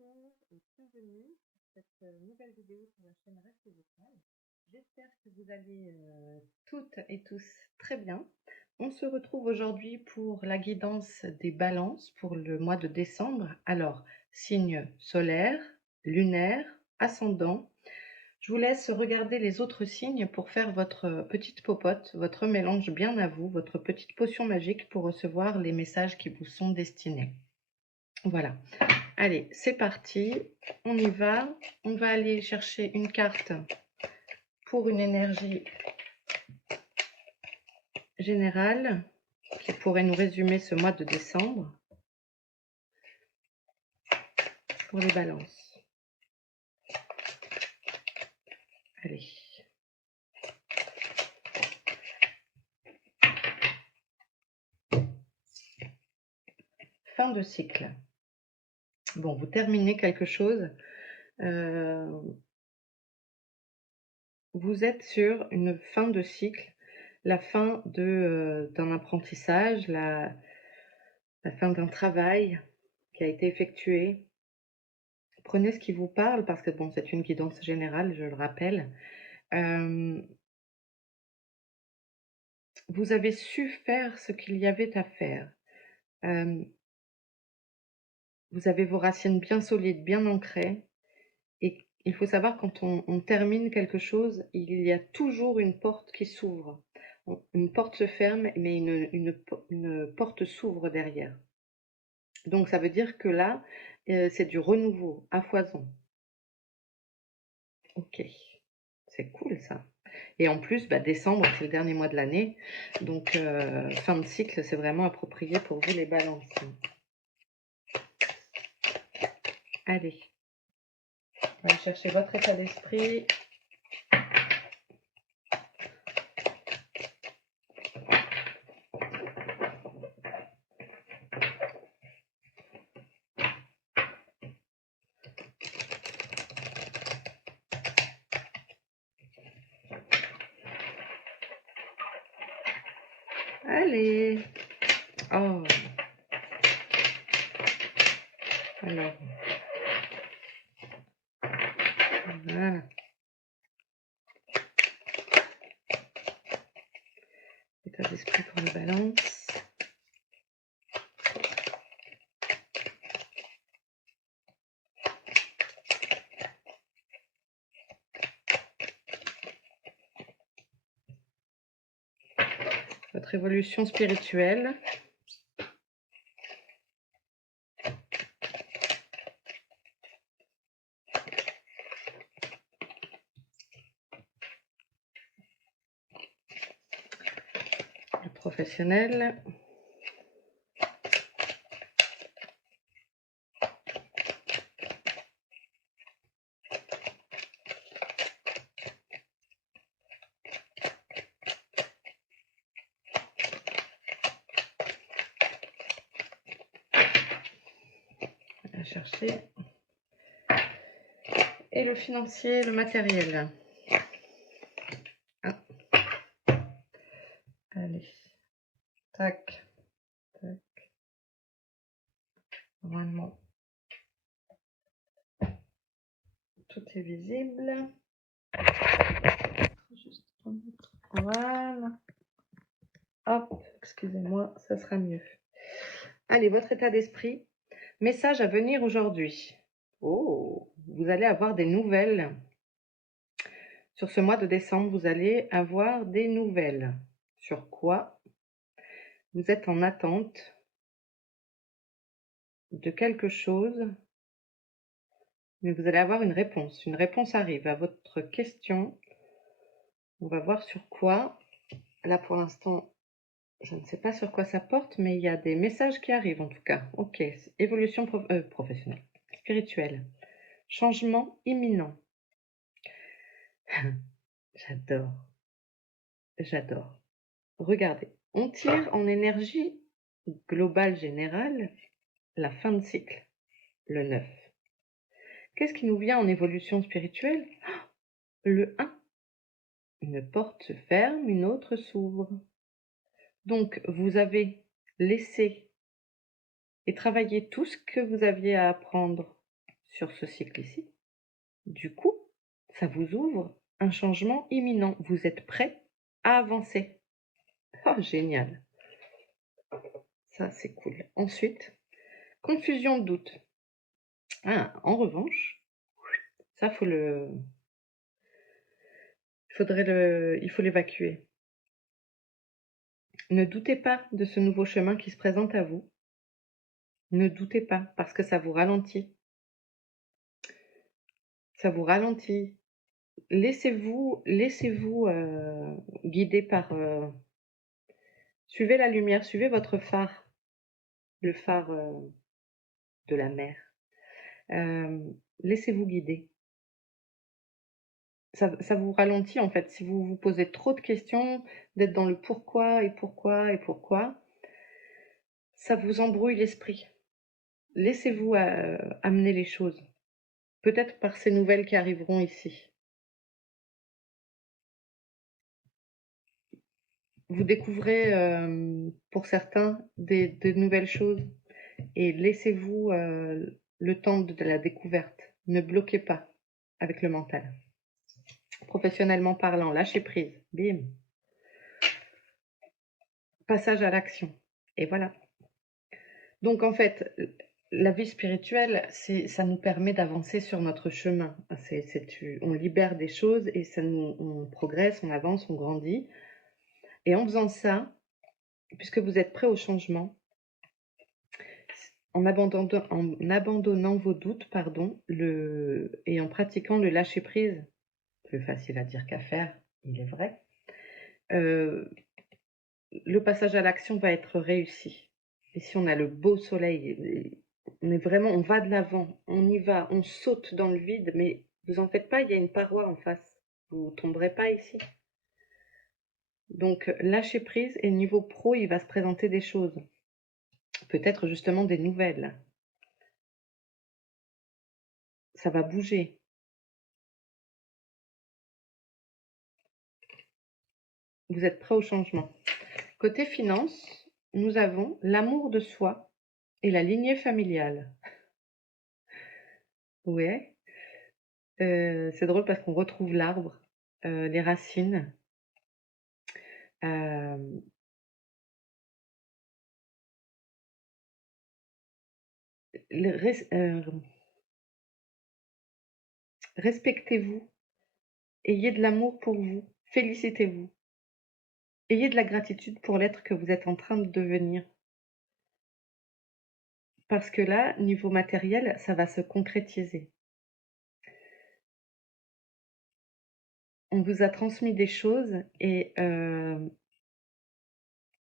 bonjour et bienvenue pour cette nouvelle vidéo sur la chaîne Reste Vocal. J'espère que vous allez toutes et tous très bien. On se retrouve aujourd'hui pour la guidance des balances pour le mois de décembre. Alors, signe solaire, lunaire, ascendant. Je vous laisse regarder les autres signes pour faire votre petite popote, votre mélange bien à vous, votre petite potion magique pour recevoir les messages qui vous sont destinés. Voilà. Allez, c'est parti, on y va. On va aller chercher une carte pour une énergie générale qui pourrait nous résumer ce mois de décembre pour les balances. Allez. Fin de cycle. Bon, vous terminez quelque chose. Vous êtes sur une fin de cycle, la fin d'un apprentissage, la fin d'un travail qui a été effectué. Prenez ce qui vous parle parce que bon, c'est une guidance générale, je le rappelle. Vous avez su faire ce qu'il y avait à faire. Vous avez vos racines bien solides, bien ancrées. Et il faut savoir, quand on termine quelque chose, il y a toujours une porte qui s'ouvre. Une porte se ferme, mais une porte s'ouvre derrière. Donc ça veut dire que là, c'est du renouveau à foison. Ok, c'est cool ça. Et en plus, décembre, c'est le dernier mois de l'année. Donc, fin de cycle, c'est vraiment approprié pour vous les balances. Allez, on va chercher votre état d'esprit. Allez. Oh. Alors. Voilà. État d'esprit pour les balances. Votre évolution spirituelle. Le professionnel. À chercher. Et le financier, le matériel. Ah. Allez. Tac. Tac. Normalement. Tout est visible. Juste remettre. Voilà. Hop, excusez-moi, ça sera mieux. Allez, votre état d'esprit. Message à venir aujourd'hui. Oh, vous allez avoir des nouvelles. Sur ce mois de décembre, vous allez avoir des nouvelles. Sur quoi? Vous êtes en attente de quelque chose, mais vous allez avoir une réponse. Une réponse arrive à votre question. On va voir sur quoi. Là, pour l'instant, je ne sais pas sur quoi ça porte, mais il y a des messages qui arrivent en tout cas. Ok, évolution professionnelle, spirituelle. Changement imminent. J'adore. J'adore. Regardez, on tire en énergie globale générale la fin de cycle, le 9. Qu'est-ce qui nous vient en évolution spirituelle? Le 1. Une porte se ferme, une autre s'ouvre. Donc, vous avez laissé et travaillé tout ce que vous aviez à apprendre sur ce cycle ici. Du coup, ça vous ouvre un changement imminent. Vous êtes prêt à avancer. Oh, génial. Ça, c'est cool. Ensuite, confusion, doute. Ah, en revanche, ça, il faut l'évacuer. Ne doutez pas de ce nouveau chemin qui se présente à vous. Ne doutez pas, parce que ça vous ralentit. Ça vous ralentit. Laissez-vous guider par... suivez la lumière, suivez votre phare, le phare de la mer. Laissez-vous guider. Ça vous ralentit en fait. Si vous vous posez trop de questions, d'être dans le pourquoi et pourquoi et pourquoi, ça vous embrouille l'esprit. Laissez-vous amener les choses. Peut-être par ces nouvelles qui arriveront ici. Vous découvrez pour certains de nouvelles choses et laissez-vous le temps de la découverte. Ne bloquez pas avec le mental. Professionnellement parlant, lâchez prise. Bim. Passage à l'action. Et voilà. Donc en fait, la vie spirituelle, ça nous permet d'avancer sur notre chemin. On libère des choses et on progresse, on avance, on grandit. Et en faisant ça, puisque vous êtes prêt au changement, en abandonnant vos doutes, et en pratiquant le lâcher-prise, plus facile à dire qu'à faire, il est vrai, le passage à l'action va être réussi. Ici, on a le beau soleil. On va de l'avant, on y va, on saute dans le vide, mais vous en faites pas, il y a une paroi en face. Vous tomberez pas ici. Donc, lâchez prise et niveau pro, il va se présenter des choses. Peut-être justement des nouvelles. Ça va bouger. Vous êtes prêt au changement. Côté finance, nous avons l'amour de soi et la lignée familiale. Ouais. C'est drôle parce qu'on retrouve l'arbre, les racines. Euh, Respectez-vous, ayez de l'amour pour vous, félicitez-vous, ayez de la gratitude pour l'être que vous êtes en train de devenir. Parce que là, niveau matériel, ça va se concrétiser. On vous a transmis des choses et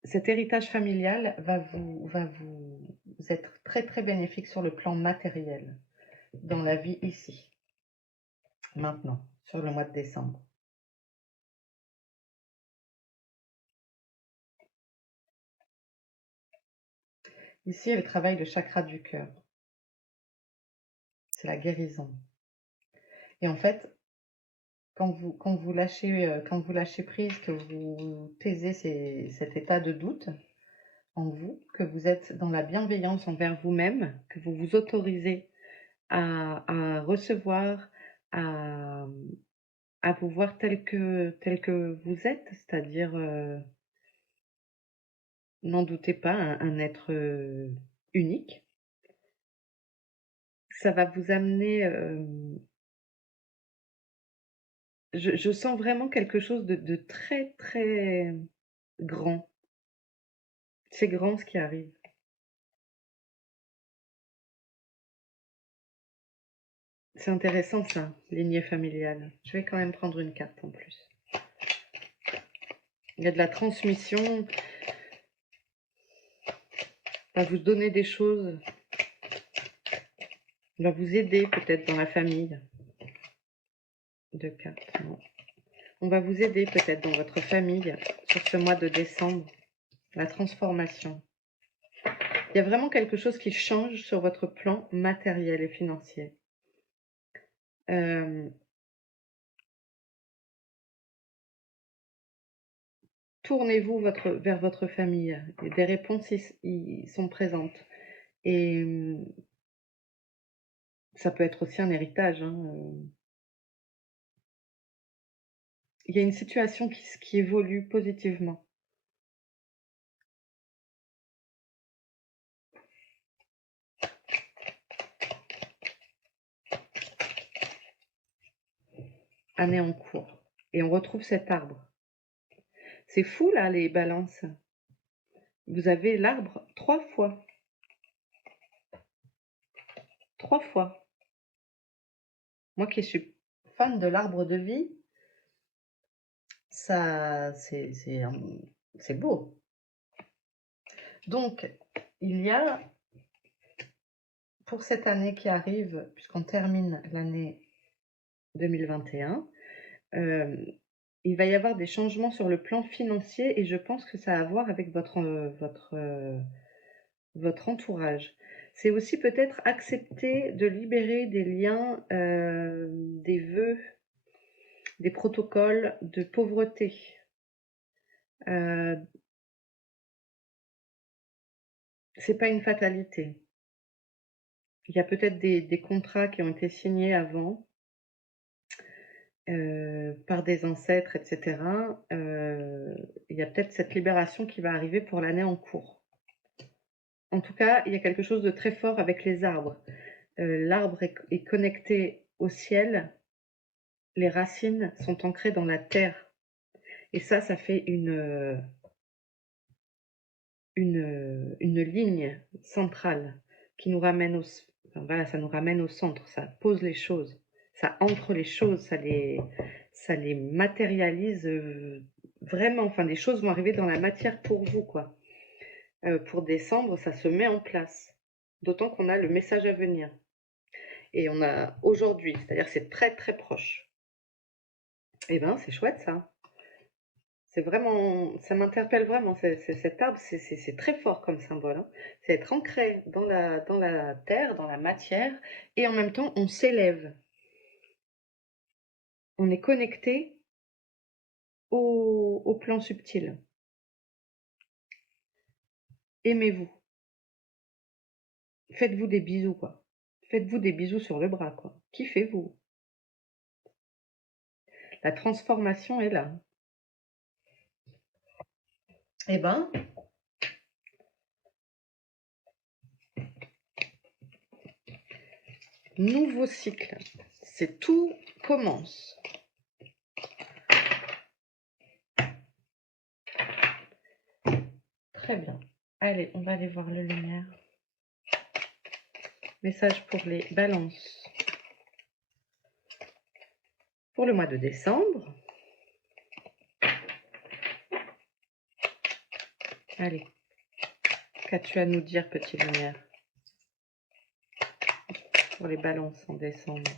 cet héritage familial va vous être très très bénéfique sur le plan matériel dans la vie ici, maintenant, sur le mois de décembre. Ici, elle travaille le chakra du cœur. C'est la guérison. Et en fait, quand vous lâchez prise, que vous taisez cet état de doute en vous, que vous êtes dans la bienveillance envers vous-même, que vous vous autorisez à recevoir, à, à vous voir tel que vous êtes, c'est-à-dire, n'en doutez pas, un être unique, ça va vous amener... je sens vraiment quelque chose de très, très grand. C'est grand ce qui arrive. C'est intéressant ça, lignée familiale. Je vais quand même prendre une carte en plus. Il y a de la transmission. Va vous donner des choses. Va vous aider peut-être dans la famille. Deux cartes, non. On va vous aider peut-être dans votre famille sur ce mois de décembre. La transformation. Il y a vraiment quelque chose qui change sur votre plan matériel et financier. Tournez-vous vers votre famille. Des réponses y sont présentes. Et Ça peut être aussi un héritage, hein, Il y a une situation qui évolue positivement. Année en cours. Et on retrouve cet arbre. C'est fou là, les balances. Vous avez l'arbre 3 fois. 3 fois. Moi qui suis fan de l'arbre de vie, ça, c'est beau. Donc, il y a, pour cette année qui arrive, puisqu'on termine l'année 2021, il va y avoir des changements sur le plan financier et je pense que ça a à voir avec votre entourage. C'est aussi peut-être accepter de libérer des liens, des vœux, des protocoles de pauvreté. C'est pas une fatalité. Il y a peut-être des contrats qui ont été signés avant par des ancêtres, etc. Il y a peut-être cette libération qui va arriver pour l'année en cours. En tout cas, il y a quelque chose de très fort avec les arbres. L'arbre est connecté au ciel, les racines sont ancrées dans la terre. Et ça fait une ligne centrale qui nous ramène enfin, voilà, ça nous ramène au centre, ça pose les choses, ça ancre les choses, ça les matérialise vraiment. Enfin, des choses vont arriver dans la matière pour vous, quoi. Pour décembre, ça se met en place. D'autant qu'on a le message à venir. Et on a aujourd'hui, c'est-à-dire c'est très très proche. Eh ben, c'est chouette ça. C'est vraiment, ça m'interpelle vraiment. Cet arbre, c'est très fort comme symbole, hein. C'est être ancré dans la terre, dans la matière, et en même temps, on s'élève. On est connecté au plan subtil. Aimez-vous. Faites-vous des bisous, quoi. Faites-vous des bisous sur le bras, quoi. Kiffez-vous. La transformation est là. Eh ben, nouveau cycle. C'est tout commence. Très bien. Allez, on va aller voir le lumière. Message pour les balances. Pour le mois de décembre. Allez, qu'as-tu à nous dire, petite lumière, pour les balances en décembre?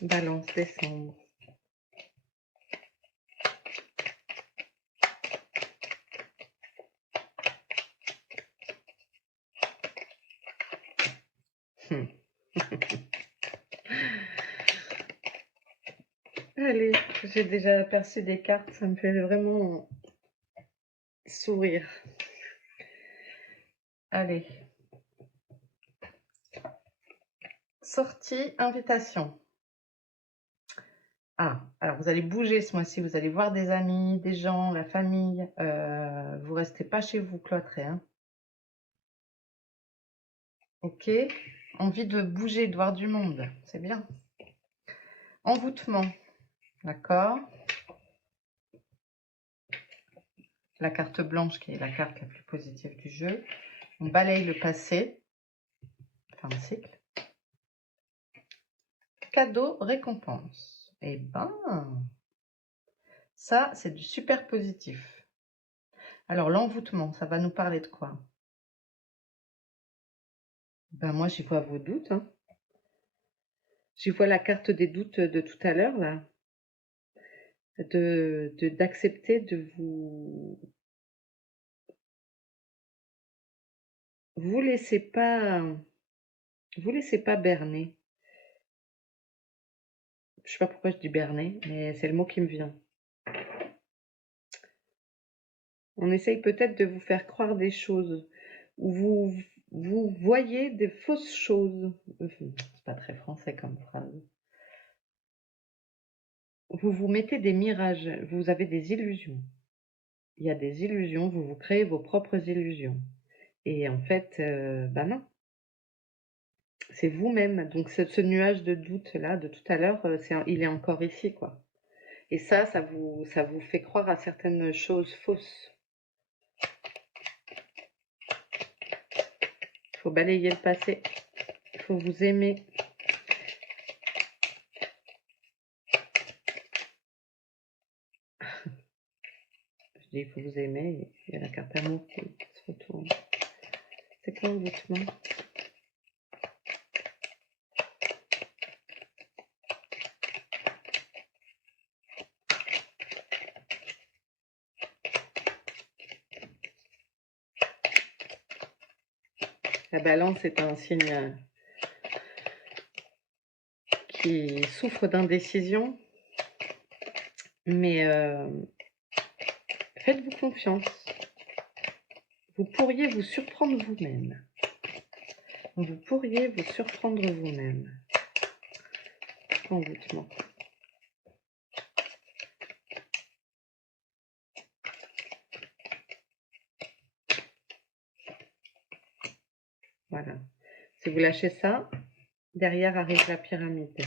Balance décembre. Allez, j'ai déjà aperçu des cartes, ça me fait vraiment sourire. Allez. Sortie, invitation. Ah, alors vous allez bouger ce mois-ci, vous allez voir des amis, des gens, la famille. Vous restez pas chez vous cloîtrés, hein. Ok. Envie de bouger, de voir du monde, c'est bien. Envoûtement, d'accord. La carte blanche qui est la carte la plus positive du jeu. On balaye le passé. Fin de cycle. Cadeau, récompense. Eh ben, ça, c'est du super positif. Alors, l'envoûtement, ça va nous parler de quoi? Ben, moi, j'y vois vos doutes, hein. J'y vois la carte des doutes de tout à l'heure, là. D'accepter de vous laissez pas berner. Je sais pas pourquoi je dis berner, mais c'est le mot qui me vient. On essaye peut-être de vous faire croire des choses, ou vous voyez des fausses choses. C'est pas très français comme phrase. Vous vous mettez des mirages, vous avez des illusions. Il y a des illusions, vous vous créez vos propres illusions. Et en fait, bah non, c'est vous-même. Donc ce nuage de doute là de tout à l'heure, il est encore ici, quoi. Et ça vous fait croire à certaines choses fausses. Il faut balayer le passé, il faut vous aimer. Je dis il faut vous aimer, il y a la carte amour qui se retourne. C'est quoi l'envoûtement? La balance est un signe qui souffre d'indécision, mais faites-vous confiance. Vous pourriez vous surprendre vous-même. Vous pourriez vous surprendre vous-même. Envoûtement. Voilà. Si vous lâchez ça, derrière arrive la pyramide.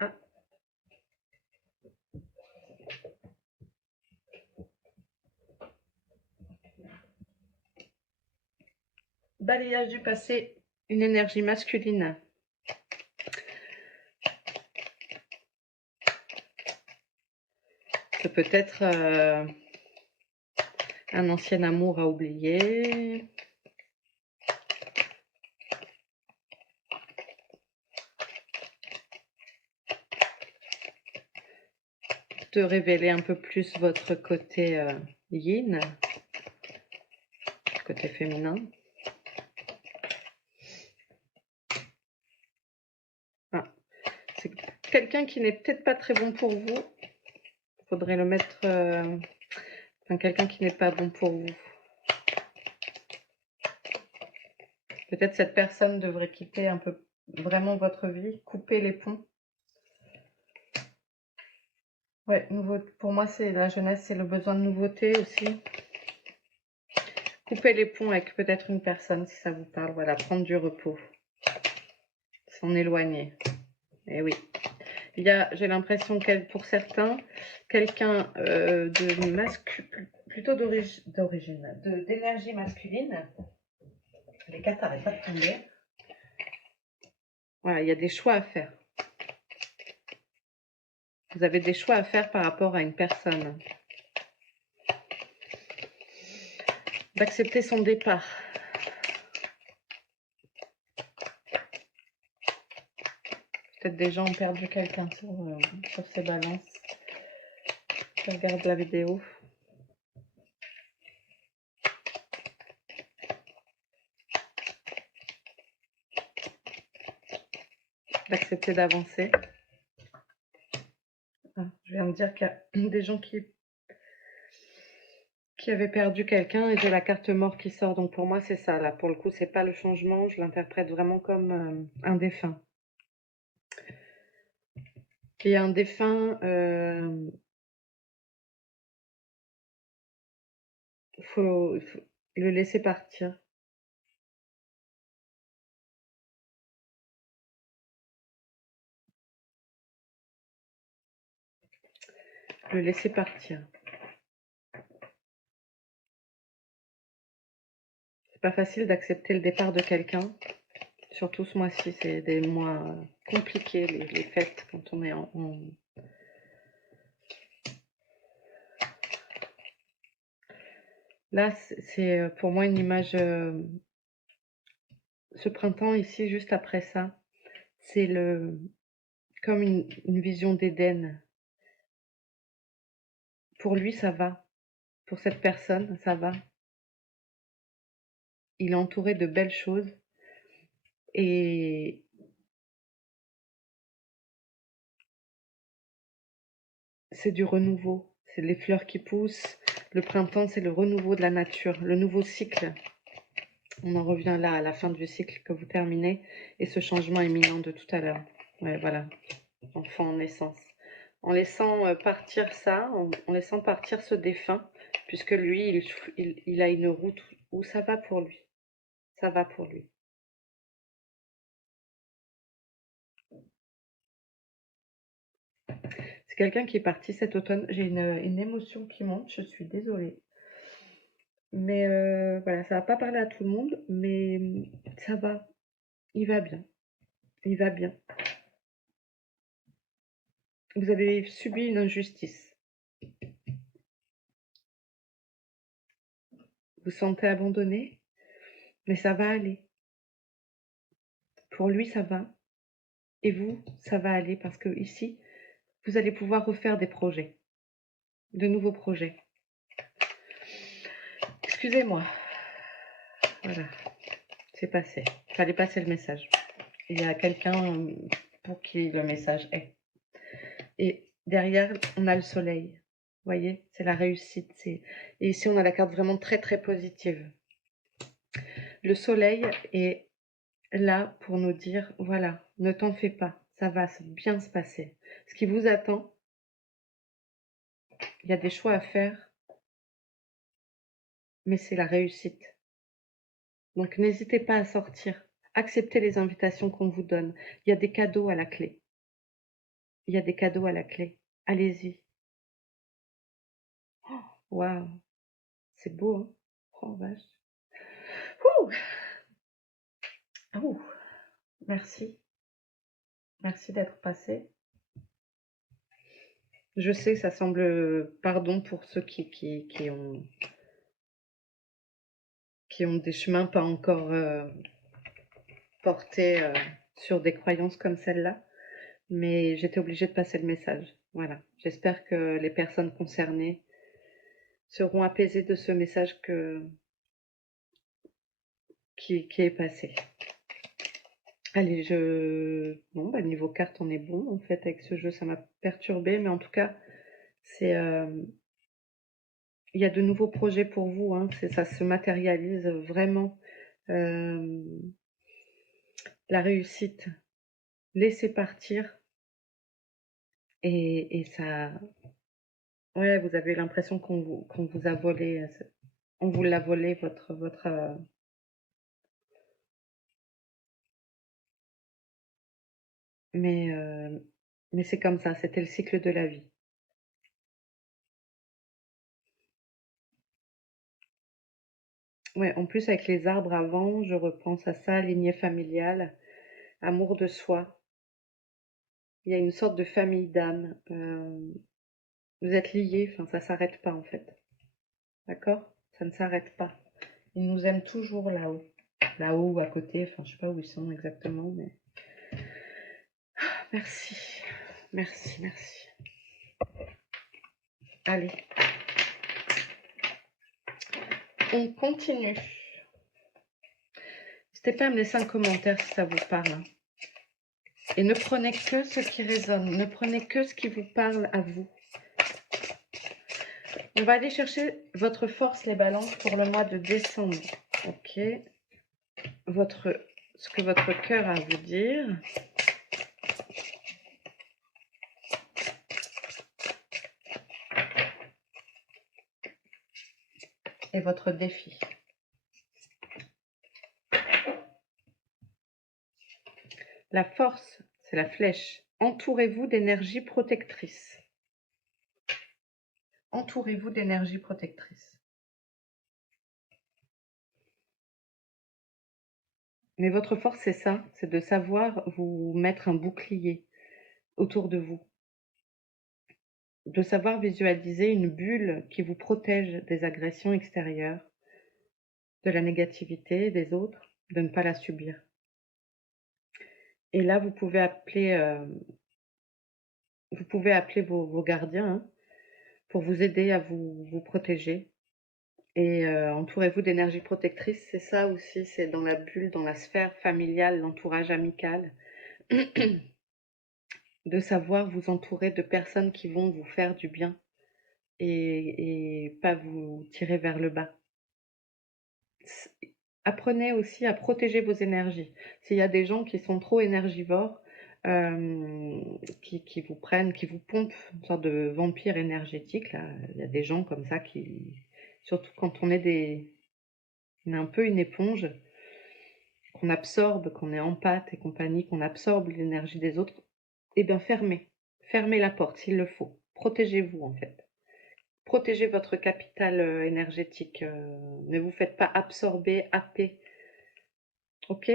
Ah. Balayage du passé, une énergie masculine. C'est peut-être un ancien amour à oublier. De révéler un peu plus votre côté yin, côté féminin. Ah. C'est quelqu'un qui n'est peut-être pas très bon pour vous. Il faudrait le mettre... enfin, quelqu'un qui n'est pas bon pour vous. Peut-être cette personne devrait quitter un peu vraiment votre vie, couper les ponts. Ouais, pour moi, c'est la jeunesse, c'est le besoin de nouveauté aussi. Couper les ponts avec peut-être une personne, si ça vous parle. Voilà, prendre du repos. S'en éloigner. Et oui. J'ai l'impression pour certains, quelqu'un plutôt d'énergie masculine. Les cartes n'arrêtent pas de tomber. Voilà, il y a des choix à faire. Vous avez des choix à faire par rapport à une personne. D'accepter son départ. Peut-être des gens ont perdu quelqu'un sur ces balances. Je regarde la vidéo. D'accepter d'avancer. Ah, je viens de dire qu'il y a des gens qui avaient perdu quelqu'un et j'ai la carte mort qui sort. Donc pour moi, c'est ça. Là, pour le coup, c'est pas le changement. Je l'interprète vraiment comme un défunt. Il y a un défunt, faut le laisser partir. Le laisser partir. C'est pas facile d'accepter le départ de quelqu'un. Surtout ce mois-ci, c'est des mois compliqués, les fêtes, quand on est Là, c'est pour moi une image... ce printemps ici, juste après ça, c'est comme une vision d'Éden. Pour lui, ça va. Pour cette personne, ça va. il est entouré de belles choses et c'est du renouveau. C'est les fleurs qui poussent. Le printemps, c'est le renouveau de la nature, le nouveau cycle. On en revient là à la fin du cycle que vous terminez et ce changement imminent de tout à l'heure. Ouais, voilà, enfant en naissance. En laissant partir ça, en laissant partir ce défunt, puisque lui, il a une route où ça va pour lui. Ça va pour lui. C'est quelqu'un qui est parti cet automne. J'ai une émotion qui monte, je suis désolée. Mais voilà, ça va pas parler à tout le monde, mais ça va. Il va bien. Il va bien. Vous avez subi une injustice. Vous sentez abandonné, mais ça va aller. Pour lui, ça va. Et vous, ça va aller parce que ici, vous allez pouvoir refaire des projets, de nouveaux projets. Excusez-moi. Voilà, c'est passé. Il fallait passer le message. Il y a quelqu'un pour qui le message est. Et derrière, on a le soleil. Vous voyez, c'est la réussite. Et ici, on a la carte vraiment très, très positive. Le soleil est là pour nous dire, voilà, ne t'en fais pas, ça va bien se passer. Ce qui vous attend, il y a des choix à faire, mais c'est la réussite. Donc n'hésitez pas à sortir, acceptez les invitations qu'on vous donne. Il y a des cadeaux à la clé. Il y a des cadeaux à la clé. Allez-y. Waouh, c'est beau, hein? Oh vache. Ouh. Ouh. Merci. Merci d'être passé. Je sais que ça semble, pardon pour ceux qui ont des chemins pas encore portés sur des croyances comme celle-là, mais j'étais obligée de passer le message. Voilà. J'espère que les personnes concernées seront apaisées de ce message qui est passé. Allez, bon, bah, niveau carte, on est bon. En fait, avec ce jeu, ça m'a perturbée, mais en tout cas, c'est, il y a de nouveaux projets pour vous, hein. Ça se matérialise vraiment. La réussite, laissez partir et ça, ouais, vous avez l'impression qu'on vous a volé, on vous l'a volé mais mais c'est comme ça, c'était le cycle de la vie. Ouais, en plus avec les arbres avant, je repense à ça, lignée familiale, amour de soi. Il y a une sorte de famille d'âme. Vous êtes liés, enfin ça s'arrête pas en fait. D'accord? Ça ne s'arrête pas. Ils nous aiment toujours là-haut. Là-haut ou à côté, enfin je sais pas où ils sont exactement, mais merci. Merci, merci. Allez, on continue. N'hésitez pas à me laisser un commentaire si ça vous parle, hein. Et ne prenez que ce qui résonne, ne prenez que ce qui vous parle à vous. On va aller chercher votre force, les balances, pour le mois de décembre. Ok. Ce que votre cœur a à vous dire. Et votre défi. La force, c'est la flèche. Entourez-vous d'énergie protectrice. Entourez-vous d'énergie protectrice. Mais votre force, c'est ça, c'est de savoir vous mettre un bouclier autour de vous. De savoir visualiser une bulle qui vous protège des agressions extérieures, de la négativité des autres, de ne pas la subir. Et là, vous pouvez appeler vos gardiens, hein, pour vous aider à vous protéger, Et entourez-vous d'énergie protectrice, c'est ça aussi, c'est dans la bulle, dans la sphère familiale, l'entourage amical, de savoir vous entourer de personnes qui vont vous faire du bien et pas vous tirer vers le bas. Apprenez aussi à protéger vos énergies. S'il y a des gens qui sont trop énergivores, qui vous prennent, qui vous pompent, une sorte de vampire énergétique, là, il y a des gens comme ça qui, surtout quand on est un peu une éponge, qu'on absorbe, qu'on est empathe et compagnie, qu'on absorbe l'énergie des autres, eh bien fermez la porte s'il le faut. Protégez-vous en fait. Protégez votre capital énergétique. Ne vous faites pas absorber, happer. Ok?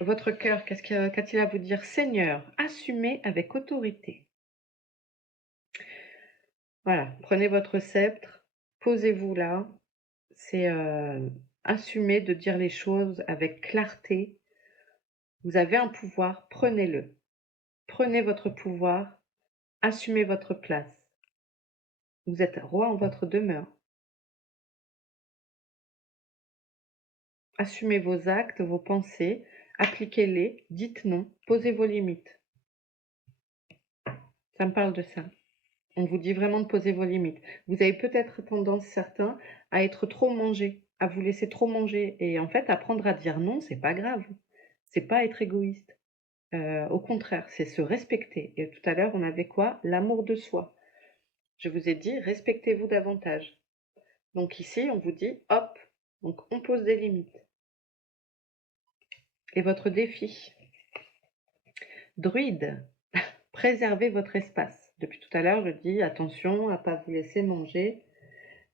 Votre cœur, qu'a-t-il à vous dire? Seigneur, assumez avec autorité. Voilà, prenez votre sceptre, posez-vous là. C'est assumer de dire les choses avec clarté. Vous avez un pouvoir, prenez-le. Prenez votre pouvoir, assumez votre place. Vous êtes roi en votre demeure. Assumez vos actes, vos pensées, appliquez-les, dites non, posez vos limites. Ça me parle de ça. On vous dit vraiment de poser vos limites. Vous avez peut-être tendance, certains, à être trop mangé, à vous laisser trop manger. Et en fait, apprendre à dire non, c'est pas grave. C'est pas être égoïste. Au contraire, c'est se respecter. Et tout à l'heure, on avait quoi? L'amour de soi. Je vous ai dit, respectez-vous davantage. Donc ici, on vous dit, hop, donc on pose des limites. Et votre défi, druide, préservez votre espace. Depuis tout à l'heure, je dis attention à ne pas vous laisser manger,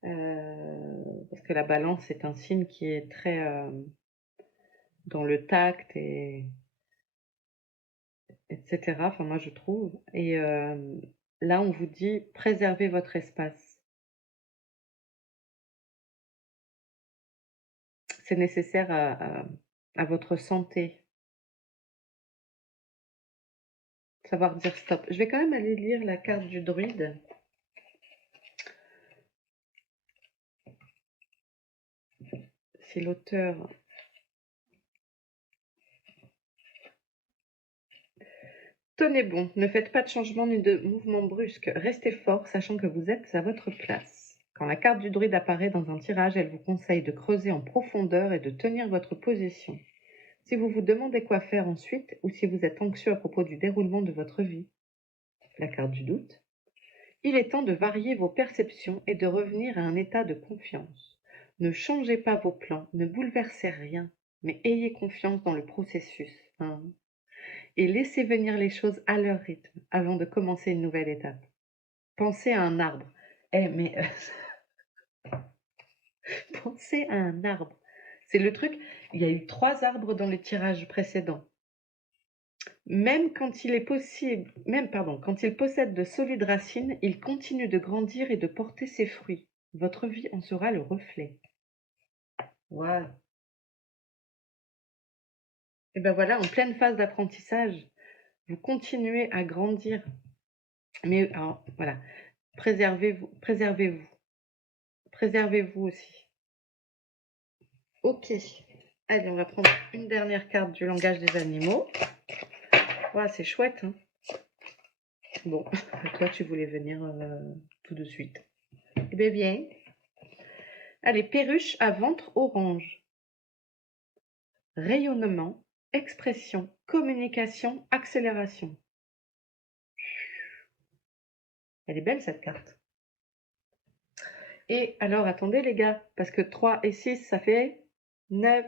parce que la balance est un signe qui est très dans le tact, et etc. Enfin, moi, je trouve. Et là, on vous dit préservez votre espace. C'est nécessaire à votre santé. Savoir dire stop. Je vais quand même aller lire la carte du druide. Si l'auteur... Tenez bon, ne faites pas de changement ni de mouvement brusque. Restez fort, sachant que vous êtes à votre place. Quand la carte du druide apparaît dans un tirage, elle vous conseille de creuser en profondeur et de tenir votre position. Si vous vous demandez quoi faire ensuite, ou si vous êtes anxieux à propos du déroulement de votre vie, la carte du doute, il est temps de varier vos perceptions et de revenir à un état de confiance. Ne changez pas vos plans, ne bouleversez rien, mais ayez confiance dans le processus, hein, et laissez venir les choses à leur rythme avant de commencer une nouvelle étape. Pensez à un arbre. Mais pensez à un arbre. C'est le truc, il y a eu 3 arbres dans les tirages précédents. Même quand il est possible, quand il possède de solides racines, il continue de grandir et de porter ses fruits. Votre vie en sera le reflet. Voilà. Et ben voilà, en pleine phase d'apprentissage, vous continuez à grandir. Mais alors, voilà, préservez-vous, préservez-vous, préservez-vous aussi. Ok, allez, on va prendre une dernière carte du langage des animaux. Ouais, c'est chouette, hein. Bon, toi, tu voulais venir tout de suite. Eh bien, bien. Allez, perruche à ventre orange. Rayonnement, expression, communication, accélération. Elle est belle, cette carte. Et alors, attendez les gars, parce que 3 et 6, ça fait 9.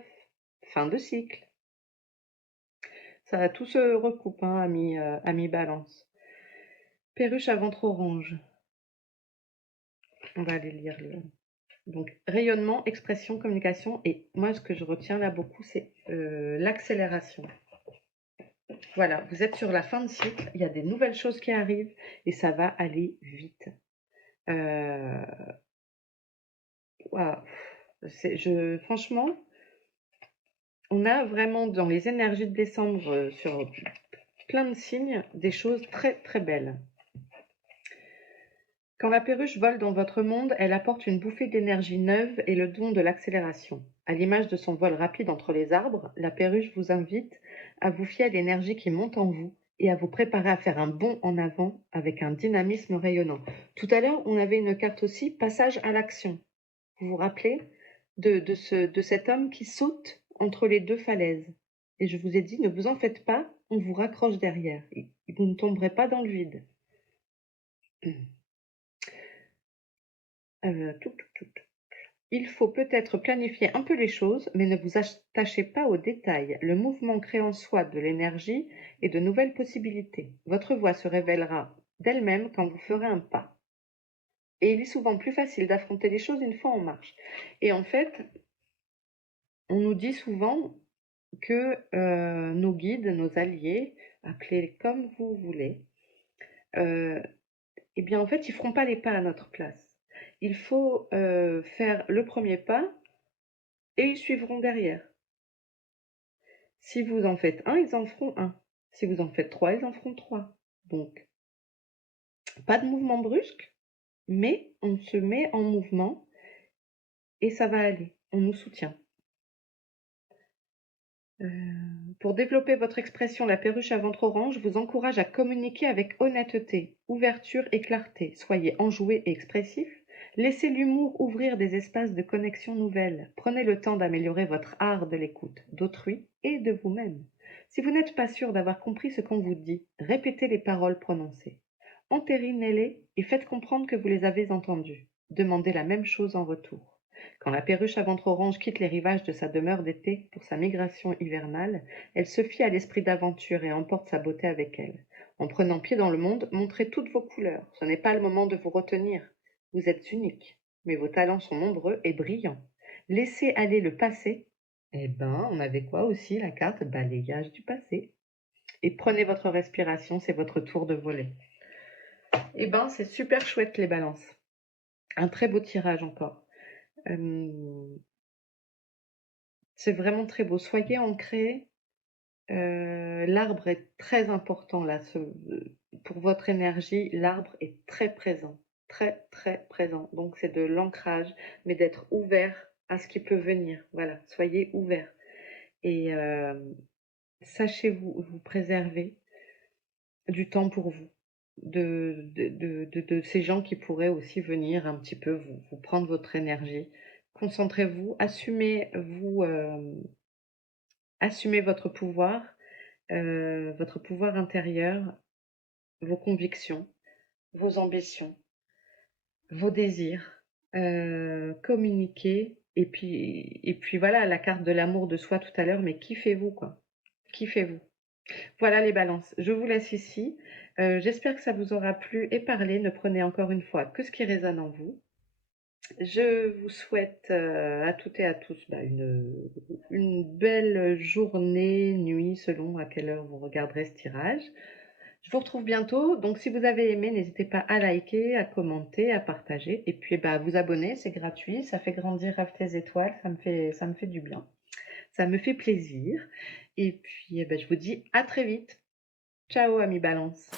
Fin de cycle. Ça tout se recoupe, hein, ami balance. Perruche à ventre orange. On va aller lire le... Donc, rayonnement, expression, communication. Et moi, ce que je retiens là beaucoup, c'est l'accélération. Voilà, vous êtes sur la fin de cycle. Il y a des nouvelles choses qui arrivent et ça va aller vite. Voilà. Franchement, on a vraiment dans les énergies de décembre, sur plein de signes, des choses très très belles. Quand la perruche vole dans votre monde, elle apporte une bouffée d'énergie neuve et le don de l'accélération. À l'image de son vol rapide entre les arbres, la perruche vous invite à vous fier à l'énergie qui monte en vous et à vous préparer à faire un bond en avant avec un dynamisme rayonnant. Tout à l'heure, on avait une carte aussi, passage à l'action. Vous vous rappelez de cet homme qui saute entre les deux falaises. Et je vous ai dit, ne vous en faites pas, on vous raccroche derrière. Vous ne tomberez pas dans le vide. Tout. Il faut peut-être planifier un peu les choses, mais ne vous attachez pas aux détails. Le mouvement crée en soi de l'énergie et de nouvelles possibilités. Votre voix se révélera d'elle-même quand vous ferez un pas. Et il est souvent plus facile d'affronter les choses une fois en marche. Et en fait, on nous dit souvent que nos guides, nos alliés, appelez-les comme vous voulez, eh bien en fait, ils ne feront pas les pas à notre place. Il faut faire le premier pas et ils suivront derrière. Si vous en faites un, ils en feront un. Si vous en faites trois, ils en feront trois. Donc, pas de mouvement brusque, mais on se met en mouvement et ça va aller. On nous soutient. Pour développer votre expression, la perruche à ventre orange vous encourage à communiquer avec honnêteté, ouverture et clarté. Soyez enjoué et expressif. Laissez l'humour ouvrir des espaces de connexion nouvelles. Prenez le temps d'améliorer votre art de l'écoute, d'autrui et de vous-même. Si vous n'êtes pas sûr d'avoir compris ce qu'on vous dit, répétez les paroles prononcées. Entérinez-les et faites comprendre que vous les avez entendues. Demandez la même chose en retour. Quand la perruche à ventre orange quitte les rivages de sa demeure d'été pour sa migration hivernale, elle se fie à l'esprit d'aventure et emporte sa beauté avec elle. En prenant pied dans le monde, montrez toutes vos couleurs. Ce n'est pas le moment de vous retenir. Vous êtes unique, mais vos talents sont nombreux et brillants. Laissez aller le passé. Eh ben, on avait quoi aussi, la carte balayage du passé. Et prenez votre respiration, c'est votre tour de voler. Eh ben, c'est super chouette les balances. Un très beau tirage encore. C'est vraiment très beau. Soyez ancrés. L'arbre est très important là. Pour votre énergie, l'arbre est très présent. Très, très présent. Donc, c'est de l'ancrage, mais d'être ouvert à ce qui peut venir. Voilà, soyez ouverts. Et sachez vous préserver du temps pour vous. De ces gens qui pourraient aussi venir un petit peu vous prendre votre énergie. Concentrez-vous, assumez votre pouvoir intérieur, vos convictions, vos ambitions, vos désirs, communiquez. Et puis voilà, la carte de l'amour de soi tout à l'heure, mais kiffez-vous quoi. Kiffez-vous. Voilà les balances. Je vous laisse ici. J'espère que ça vous aura plu et parlé. Ne prenez encore une fois que ce qui résonne en vous. Je vous souhaite à toutes et à tous une belle journée, nuit, selon à quelle heure vous regarderez ce tirage. Je vous retrouve bientôt. Donc, si vous avez aimé, n'hésitez pas à liker, à commenter, à partager. Et puis, à vous abonner, c'est gratuit. Ça fait grandir Rêve tes étoiles. Ça me fait du bien. Ça me fait plaisir. Et puis, je vous dis à très vite. Ciao, amis Balance.